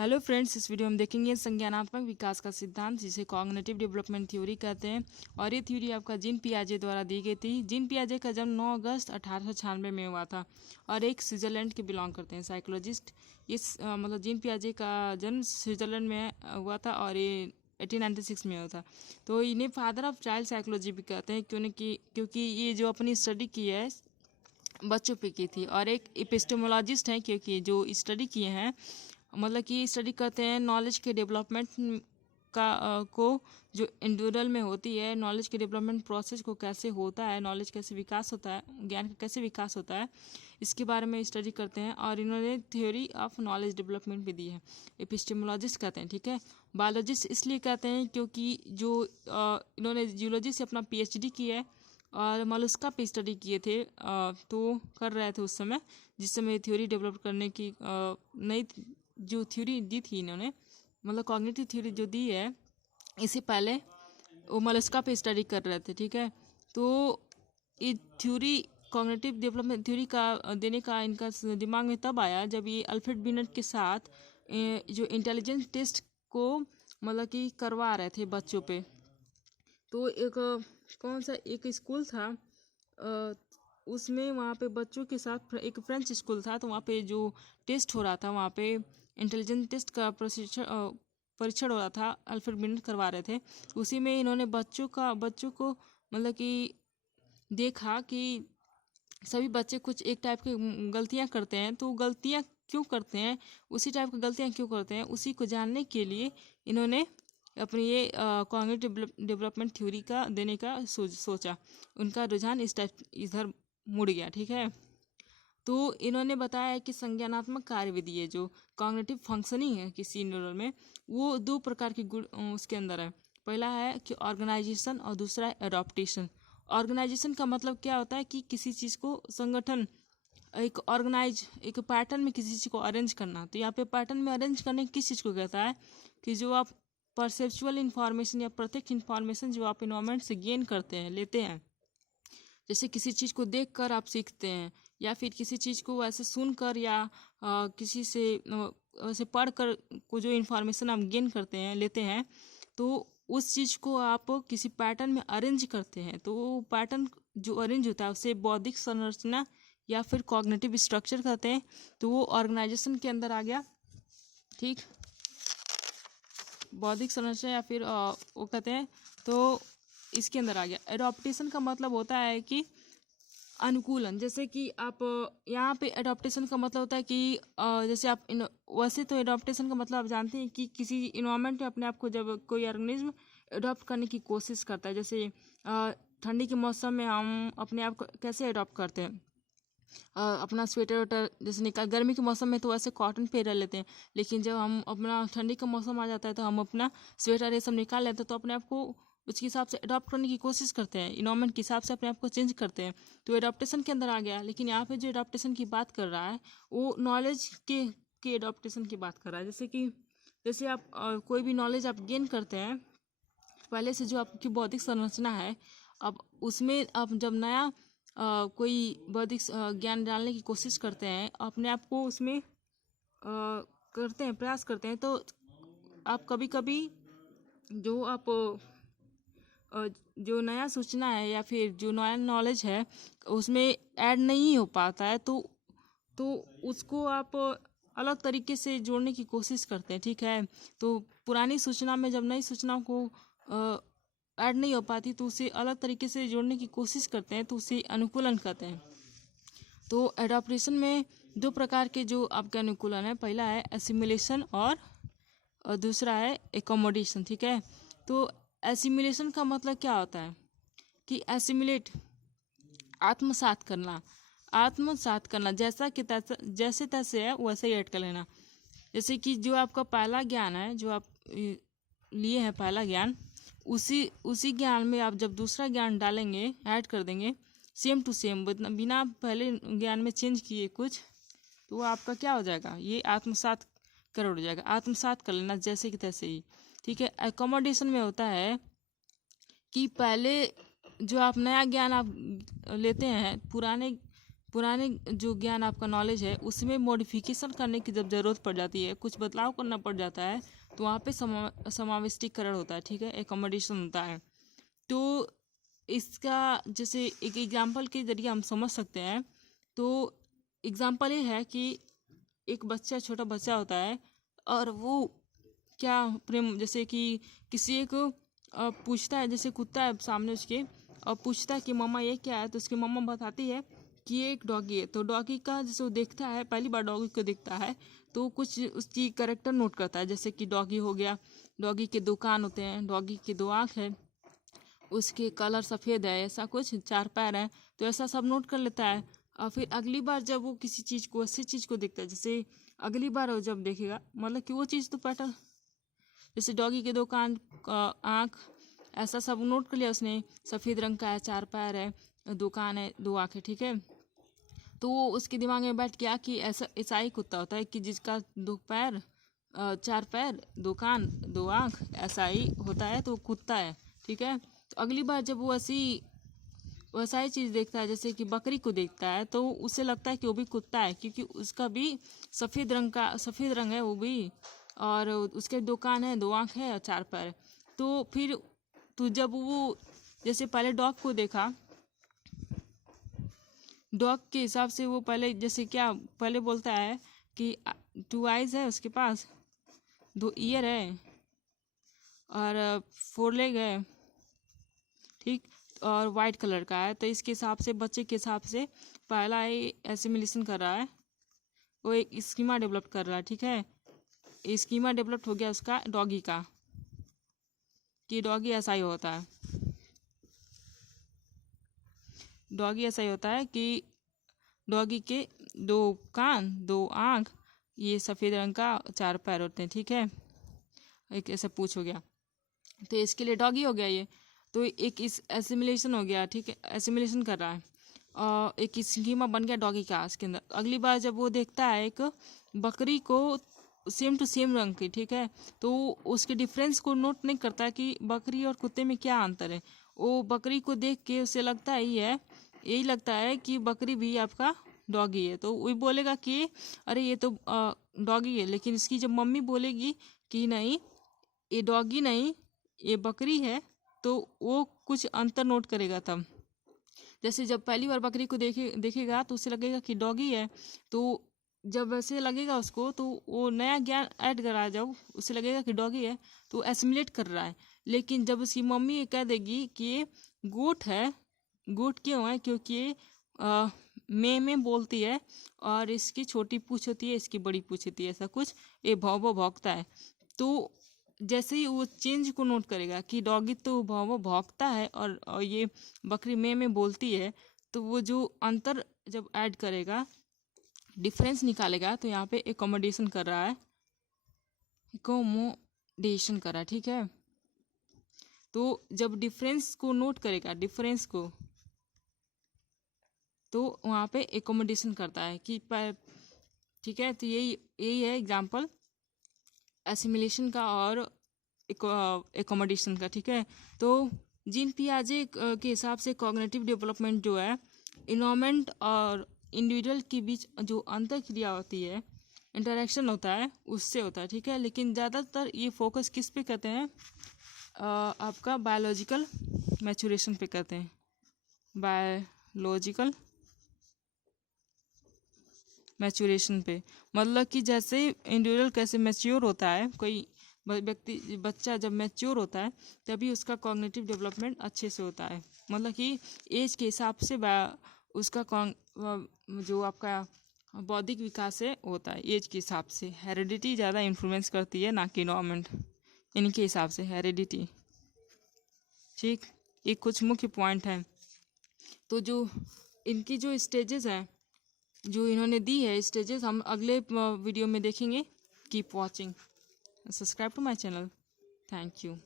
Hello friends, इस video में देखेंगे संज्ञानात्मक विकास का सिद्धांत, जिसे कॉग्निटिव डेवलपमेंट थ्योरी कहते हैं। और ये थ्योरी आपका जीन पियाजे द्वारा दी गई थी। जीन पियाजे का जन्म 9 अगस्त 1896 में हुआ था और एक स्विट्जरलैंड के बिलोंग करते हैं साइकोलॉजिस्ट। मतलब जीन पियाजे का जन्म स्विट्जरलैंड में हुआ था और ये 1896 में हुआ था। तो इन्हें फादर ऑफ चाइल्ड साइकोलॉजी भी कहते हैं, क्योंकि ये जो अपनी स्टडी की है बच्चों पे की थी। और एक एपिस्टेमोलॉजिस्ट हैं, क्योंकि जो स्टडी किए हैं मतलब कि स्टडी करते हैं नॉलेज के डेवलपमेंट को जो इंडिविजुअल में होती है, नॉलेज के डेवलपमेंट प्रोसेस को कैसे होता है, नॉलेज कैसे विकास होता है, ज्ञान का कैसे विकास होता है, इसके बारे में स्टडी करते हैं। और इन्होंने थ्योरी ऑफ नॉलेज डेवलपमेंट भी दी है, एपिस्टेमोलॉजिस्ट कहते हैं। ठीक है, बायोलॉजिस्ट इसलिए कहते हैं क्योंकि जो इन्होंने जियोलॉजी से अपना पीएचडी की है और मोलस्का पे स्टडी किए थे, तो कर रहे थे उस समय, जिस समय थ्योरी डेवलप करने की नई जो थ्योरी दी थी इन्होंने, मतलब कॉग्निटिव थ्योरी जो दी है, इससे पहले वो मोलस्का पे स्टडी कर रहे थे। ठीक है, तो ये थ्योरी कॉग्निटिव डेवलपमेंट थ्योरी का देने का इनका दिमाग में तब आया जब ये अल्फ्रेड बिनेट के साथ जो इंटेलिजेंस टेस्ट को मतलब कि करवा रहे थे बच्चों पे। तो कौन सा एक स्कूल था, उसमें वहाँ पे बच्चों के साथ एक फ्रेंच स्कूल था, तो वहाँ पे जो टेस्ट हो रहा था, वहाँ पे इंटेलिजेंस टेस्ट का परीक्षण हो रहा था, अल्फ्रेड बिनेट करवा रहे थे। उसी में इन्होंने बच्चों को मतलब कि देखा कि सभी बच्चे कुछ एक टाइप की गलतियाँ करते हैं, तो गलतियाँ क्यों करते हैं, उसी टाइप की गलतियाँ क्यों करते हैं, उसी को जानने के लिए इन्होंने अपनी ये कॉग्निटिव डेवलपमेंट थ्योरी का देने का सोचा। उनका रुझान इस टाइप इधर मुड़ गया। ठीक है, तो इन्होंने बताया कि संज्ञानात्मक कार्यविधि है, जो कॉग्निटिव फंक्शनिंग है किसी न्यूरल में, वो दो प्रकार के गुण उसके अंदर है। पहला है कि ऑर्गेनाइजेशन और दूसरा है एडॉप्टेशन। ऑर्गेनाइजेशन का मतलब क्या होता है कि किसी चीज़ को संगठन, एक पैटर्न में किसी चीज़ को अरेंज करना। तो यहाँ पे पैटर्न में अरेंज करने किस चीज़ को कहता है कि जो आप परसेप्चुअल इन्फॉर्मेशन या प्रत्यक्ष इन्फॉर्मेशन जो आप इन्वायरमेंट से गेन करते हैं, लेते हैं, जैसे किसी चीज़ को देख कर आप सीखते हैं, या फिर किसी चीज़ को ऐसे सुनकर या किसी से वैसे पढ़ कर को जो इन्फॉर्मेशन आप गेन करते हैं, लेते हैं, तो उस चीज़ को आप किसी पैटर्न में अरेंज करते हैं। तो वो पैटर्न जो अरेंज होता है उसे बौद्धिक संरचना या फिर कॉग्निटिव स्ट्रक्चर कहते हैं। तो वो ऑर्गेनाइजेशन के अंदर आ गया। ठीक, बौद्धिक संरचना या फिर वो कहते हैं, तो इसके अंदर आ गया। एडॉप्टेशन का मतलब होता है कि अनुकूलन। जैसे कि आप यहाँ पे एडॉप्टेशन का मतलब होता है कि जैसे आप वैसे तो एडॉप्टेशन का मतलब आप जानते हैं कि किसी इन्वायरमेंट में अपने आप को जब कोई ऑर्गेनिज्म एडॉप्ट करने की कोशिश करता है। जैसे ठंडी के मौसम में हम अपने आप को कैसे एडॉप्ट करते हैं, अपना स्वेटर वेटर जैसे निकाल, गर्मी के मौसम में तो वैसे कॉटन पे रह लेते हैं, लेकिन जब हम अपना ठंडी का मौसम आ जाता है तो हम अपना स्वेटर ये सब निकाल लेते हैं, तो अपने आप को उसके हिसाब से अडॉप्ट करने की कोशिश करते हैं, इन्वायरमेंट के हिसाब से अपने आप को चेंज करते हैं। तो एडॉप्टेशन के अंदर आ गया। लेकिन यहाँ पे जो एडॉप्टेशन की बात कर रहा है वो नॉलेज के एडॉप्टेशन की बात कर रहा है। जैसे आप कोई भी नॉलेज आप गेन करते हैं, पहले से जो आपकी बौद्धिक संरचना है, अब उसमें आप जब नया कोई बौद्धिक ज्ञान डालने की कोशिश करते हैं, अपने आप को उसमें करते हैं, प्रयास करते हैं, तो आप कभी कभी जो आप जो नया सूचना है या फिर जो नया नॉलेज है उसमें ऐड नहीं हो पाता है, तो उसको आप अलग तरीके से जोड़ने की कोशिश करते हैं। ठीक है, तो पुरानी सूचना में जब नई सूचनाओं को ऐड नहीं हो पाती तो उसे अलग तरीके से जोड़ने की कोशिश करते हैं, तो उसे अनुकूलन कहते हैं। तो एडॉप्टेशन में दो प्रकार के जो आपके अनुकूलन है, पहला है एसिमिलेशन और दूसरा है एकोमोडेशन। ठीक है, तो एसिमिलेशन का मतलब क्या होता है कि एसिमिलेट आत्मसात करना, जैसे तैसे है वैसे ही ऐड कर लेना। जैसे कि जो आपका पहला ज्ञान है, जो आप लिए हैं पहला ज्ञान, उसी ज्ञान में आप जब दूसरा ज्ञान डालेंगे, ऐड कर देंगे सेम टू सेम, बिना पहले ज्ञान में चेंज किए कुछ, तो वो आपका क्या हो जाएगा, ये आत्मसात कर उड़ जाएगा। आत्मसात कर लेना जैसे कि तैसे ही। ठीक है, एकोमोडेशन में होता है कि पहले जो आप नया ज्ञान आप लेते हैं, पुराने जो ज्ञान आपका नॉलेज है उसमें मॉडिफिकेशन करने की जब ज़रूरत पड़ जाती है, कुछ बदलाव करना पड़ जाता है, तो वहाँ पे समाविष्टीकरण होता है, ठीक है, एकोमोडेशन होता है। तो इसका जैसे एक एग्जांपल के जरिए हम समझ सकते हैं। तो एग्जांपल ये है कि एक बच्चा, छोटा बच्चा होता है और वो क्या प्रेम, जैसे कि किसी एक पूछता है, जैसे कुत्ता है सामने उसके और पूछता है कि मम्मा ये क्या है, तो उसकी मम्मा बताती है कि ये एक डॉगी है। तो डॉगी का जैसे वो देखता है, पहली बार डॉगी को देखता है तो कुछ उसकी कैरेक्टर नोट करता है, जैसे कि डॉगी हो गया, डॉगी के 2 कान होते हैं, डॉगी के 2 आँख है, उसके कलर सफ़ेद है, ऐसा कुछ 4 पैर है, तो ऐसा सब नोट कर लेता है। और फिर अगली बार जब वो किसी चीज़ को, ऐसी चीज़ को देखता है, जैसे अगली बार वो जब देखेगा, मतलब कि वो चीज़ तो पैटर्न, जैसे डॉगी के 2 कान, आँख, ऐसा सब नोट कर लिया उसने, सफ़ेद रंग का है, 4 पैर है, 2 कान है, 2 आँख है, ठीक है। तो वो उसके दिमाग में बैठ गया कि ऐसा ही कुत्ता होता है कि जिसका 2 पैर, 4 पैर, 2 कान, 2 आँख, ऐसा ही होता है, तो वो कुत्ता है, ठीक है। तो अगली बार जब वो वैसा ही चीज़ देखता है, जैसे कि बकरी को देखता है, तो उसे लगता है कि वो भी कुत्ता है, क्योंकि उसका भी सफ़ेद रंग है वो भी, और उसके 2 कान है, 2 आँख है और 4 पैर है। तो फिर जब वो जैसे पहले डॉग को देखा, डॉग के हिसाब से वो पहले जैसे क्या पहले बोलता है कि 2 आइज़ है उसके पास, 2 ईयर है और 4 लेग है, ठीक, और वाइट कलर का है। तो इसके हिसाब से, बच्चे के हिसाब से पहला ही एसिमिलेशन कर रहा है, वो एक स्कीमा डेवलप कर रहा है, ठीक है। स्कीमा डेवलप हो गया उसका डॉगी का, कि डॉगी ऐसा ही होता है, डॉगी ऐसा ही होता है कि डॉगी के 2 कान, 2 आँख, ये सफ़ेद रंग का, 4 पैर होते हैं, ठीक है। एक ऐसा पूछ हो गया, तो इसके लिए डॉगी हो गया ये। तो एक इस एसिमिलेशन हो गया, ठीक है, एसिमिलेशन कर रहा है और एक स्कीमा बन गया डॉगी का इसके अंदर। अगली बार जब वो देखता है एक बकरी को सेम टू सेम रंग की, ठीक है, तो उसके डिफरेंस को नोट नहीं करता कि बकरी और कुत्ते में क्या अंतर है। वो बकरी को देख के उसे लगता है यही लगता है कि बकरी भी आपका डॉगी है, तो वही बोलेगा कि अरे ये तो डॉगी है। लेकिन इसकी जब मम्मी बोलेगी कि नहीं ये डॉगी नहीं, ये बकरी है, तो वो कुछ अंतर नोट करेगा तब। जैसे जब पहली बार बकरी को देखेगा तो उसे लगेगा कि डॉगी है, तो जब वैसे लगेगा उसको तो वो नया ज्ञान ऐड करा, जब उसे लगेगा कि डॉगी है तो एसिमुलेट कर रहा है। लेकिन जब उसकी मम्मी ये कह देगी कि ये गोट है, गोट क्यों है, क्योंकि ये में बोलती है और इसकी छोटी पूँछ होती है, इसकी बड़ी पूँछ होती है, ऐसा कुछ, ये भौं भौंकता है। तो जैसे ही वो चेंज को नोट करेगा कि डॉगी तो भौं भौंकता है और ये बकरी में बोलती है, तो वो जो अंतर जब ऐड करेगा, डिफरेंस निकालेगा, तो यहाँ पे एकोमोडेशन कर रहा है, एकोमोडेशन कर रहा है, ठीक है। तो जब डिफरेंस को नोट करेगा, डिफरेंस को, तो वहाँ पे एकोमोडेशन करता है कि ठीक है। तो यही है एग्जाम्पल एसिमिलेशन का और एकोमोडेशन का, ठीक है। तो जीन पियाजे के हिसाब से कॉग्निटिव डेवलपमेंट जो है, इन्वायरमेंट और इंडिविजुअल के बीच जो अंतर क्रिया होती है, इंटरेक्शन होता है, उससे होता है, ठीक है। लेकिन ज़्यादातर ये फोकस किस पे करते हैं, आपका बायोलॉजिकल मैचुरेशन पे करते हैं, बायोलॉजिकल मैचुरेशन पे। मतलब कि जैसे इंडिविजुअल कैसे मैच्योर होता है, कोई बच्चा जब मैच्योर होता है तभी उसका कॉग्निटिव डेवलपमेंट अच्छे से होता है। मतलब कि एज के हिसाब से उसका जो आपका बौद्धिक विकास है होता है एज के हिसाब से। हेरिडिटी ज़्यादा इन्फ्लुएंस करती है, ना कि इन्वायरमेंट, इनके हिसाब से हेरिडिटी, ठीक। ये कुछ मुख्य पॉइंट हैं। तो जो इनकी जो स्टेजेस हैं जो इन्होंने दी है स्टेजेस, हम अगले वीडियो में देखेंगे। Keep watching, subscribe to my channel, thank you.